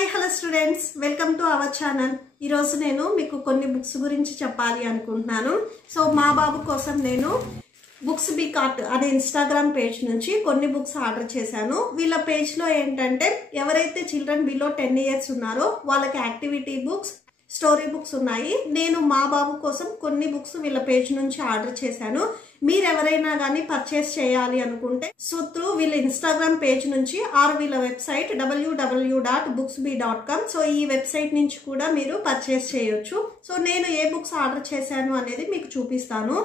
Hi hello students, welcome to our channel. ఈరోజు నేను మీకు కొన్ని బుక్స్ గురించి చెప్పాలి అనుకుంటున్నాను. సో మా బాబు కోసం నేను బుక్స్ బీ కార్ట్ అనే ఇన్స్టాగ్రామ్ పేజ్ నుంచి కొన్ని బుక్స్ ఆర్డర్ చేశాను. వీళ్ళ పేజ్లో ఏంటంటే ఎవరైతే చిల్డ్రన్ బిలో 10 years ఉన్నారో వాళ్ళకి యాక్టివిటీ బుక్స్, స్టోరీ బుక్స్ ఉన్నాయి. నేను మా బాబు కోసం కొన్ని బుక్స్ వీళ్ళ పేజ్ నుంచి ఆర్డర్ చేశాను. మీరు ఎవరైనా కానీ పర్చేస్ చేయాలి అనుకుంటే సో త్రూ వీళ్ళ ఇన్స్టాగ్రామ్ పేజ్ నుంచి ఆర్ వీళ్ళ వెబ్సైట్ www.booksby.com. సో ఈ వెబ్సైట్ నుంచి కూడా మీరు పర్చేస్ చేయొచ్చు. సో నేను ఏ బుక్స్ ఆర్డర్ చేశాను అనేది మీకు చూపిస్తాను.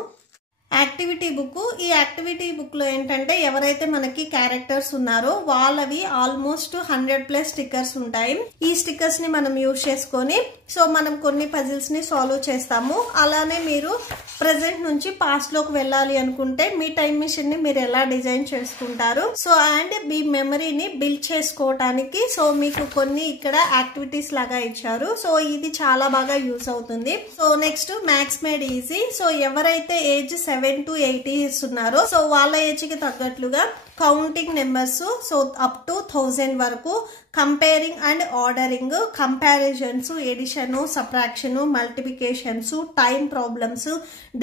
Activity book. ఈ యాక్టివిటీ బుక్ లో ఏంటంటే ఎవరైతే మనకి క్యారెక్టర్స్ ఉన్నారో వాళ్ళవి ఆల్మోస్ట్ 100+ స్టిక్కర్స్ ఉంటాయి. ఈ స్టిక్కర్స్ ని మనం యూజ్ చేసుకొని సో మనం కొన్ని పజిల్స్ ని సాల్వ్ చేస్తాము. అలానే మీరు ప్రెసెంట్ నుంచి పాస్ట్ లోకి వెళ్ళాలి అనుకుంటే మీ టైం మిషన్ ని మీరు ఎలా డిజైన్ చేసుకుంటారు. సో అండ్ మీ మెమరీని బిల్డ్ చేసుకోవటానికి సో మీకు కొన్ని ఇక్కడ యాక్టివిటీస్ లాగా ఇచ్చారు. సో ఇది చాలా బాగా యూజ్ అవుతుంది. So next maths made easy. So ఎవరైతే ఏజ్ 7 to 8 years ఉన్నారో సో వాళ్ళ ఏజ్ కి తగ్గట్లుగా counting numbers so up to 1000 వరకు, comparing and ordering, comparisons, addition, subtraction, multiplications, time problems,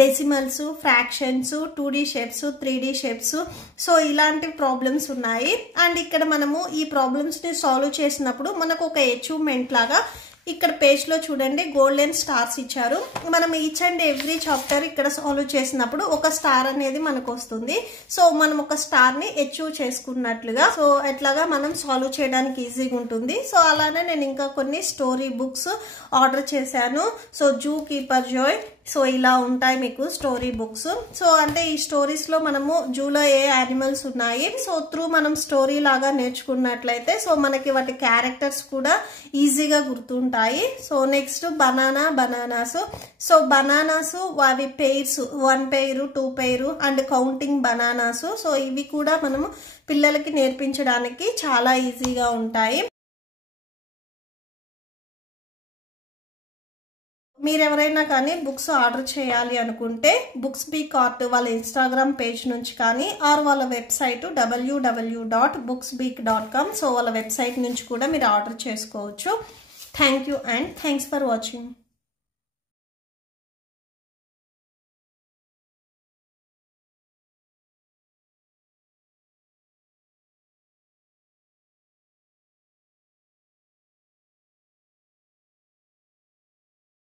decimals, fractions, 2D shapes, 3D shapes. So ఇలాంటి problems ఉన్నాయి. And ఇక్కడ మనము ఈ ప్రాబ్లమ్స్ ని సాల్వ్ చేసినప్పుడు మనకు ఒక అచీవ్మెంట్ లాగా ఇక్కడ పేజ్ లో చూడండి గోల్డెన్ స్టార్స్ ఇచ్చారు. మనం ఈచ్ అండ్ ఎవ్రీ చాప్టర్ ఇక్కడ సాల్వ్ చేసినప్పుడు ఒక స్టార్ అనేది మనకు వస్తుంది. సో మనం ఒక స్టార్ ని అచీవ్ చేసుకున్నట్లుగా సో ఎట్లాగా మనం సాల్వ్ చేయడానికి ఈజీగా ఉంటుంది. సో అలానే నేను ఇంకా కొన్ని స్టోరీ బుక్స్ ఆర్డర్ చేశాను. So zoo keeper Joy. So ఇలా ఉంటాయి మీకు స్టోరీ బుక్స్. సో అంటే ఈ స్టోరీస్ లో మనము జూలో ఏ యానిమల్స్ ఉన్నాయి సో త్రూ మనం స్టోరీ లాగా నేర్చుకున్నట్లయితే సో మనకి వాటి క్యారెక్టర్స్ కూడా ఈజీగా గుర్తుంటాయి. So next bananas. So bananas అవి pairs, 1 pair 2 pair and counting bananas. So ఇవి కూడా మనము పిల్లలకి నేర్పించడానికి చాలా ఈజీగా ఉంటాయి. మీరెవరైనా కానీ బుక్స్ ఆర్డర్ చేయాలి అనుకుంటే బుక్స్ బీ కార్ట్ వాళ్ళ ఇన్స్టాగ్రామ్ పేజ్ నుంచి కానీ ఆర్ వాళ్ళ వెబ్సైట్ www.booksby.com. సో వాళ్ళ వెబ్సైట్ నుంచి కూడా మీరు ఆర్డర్ చేసుకోవచ్చు. Thank you and thanks for watching.